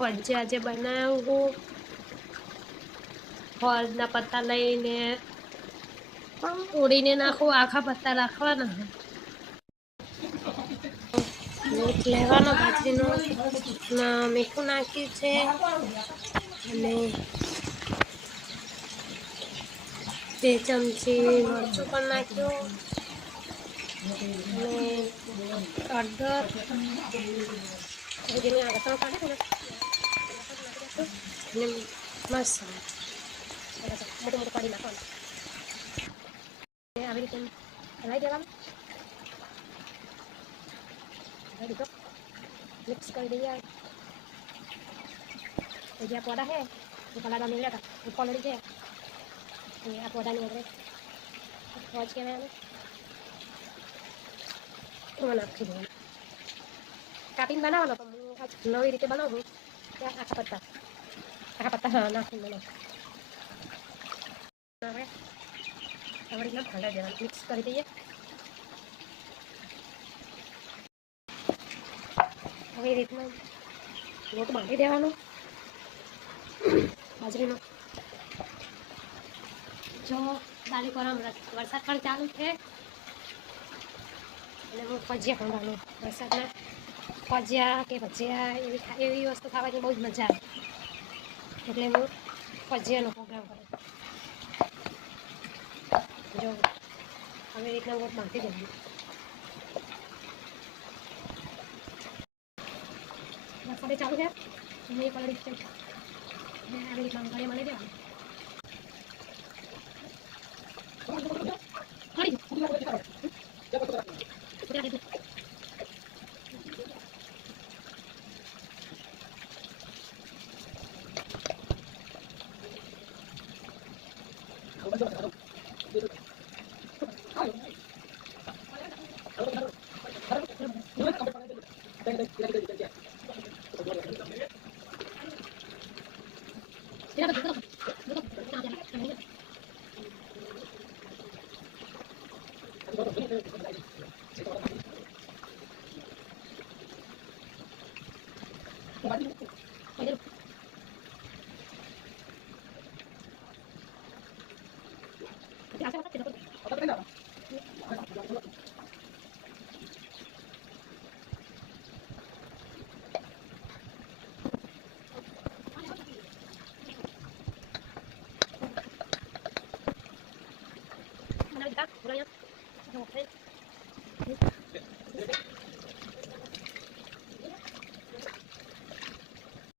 ભજીયા આજે બનાવું ફળના પત્તા લઈને તોડીને નાખું, આખા પત્તા રાખવાના. લોટ લેવાનો બાજરીનો, મીઠું નાખ્યું છે અને 2 ચમચી મરચું પણ નાખ્યું અને હળદર જેને આગળ કાઢે ને મસાલો મોટું મોટું કાઢી નાખવાનું. આવી રીતે હલાવી દેવાનું. मिक्स कर दिया भजिया पौधा है वो पलाड़ा मिल जाता वो पलड़ी है आ पौधा नहीं अगले पहुँच के मैंने नाखी दे काटिंग बनावा तो नवी रीते बनाવું आखा पत्ता हाँ नाखी बना हला देवा मिक्स कर दीजिए. હવે રીતના લોટ બાંધી દેવાનો બાજરીનો. જો દાલી કોરામ વરસાદ પણ ચાલુ છે અને હું ભજીયા પણ બનાવું. વરસાદના ભજીયા કે ભજીયા એવી વસ્તુ ખાવાની બહુ જ મજા આવે એટલે હું ભજીયાનો પ્રોગ્રામ કરું. જો આવી રીતના લોટ બાંધી દેવાનો. વરસાદે ચાલુ છે એ પલળી છે આવી રીતના ઘરે મને દેવાનું.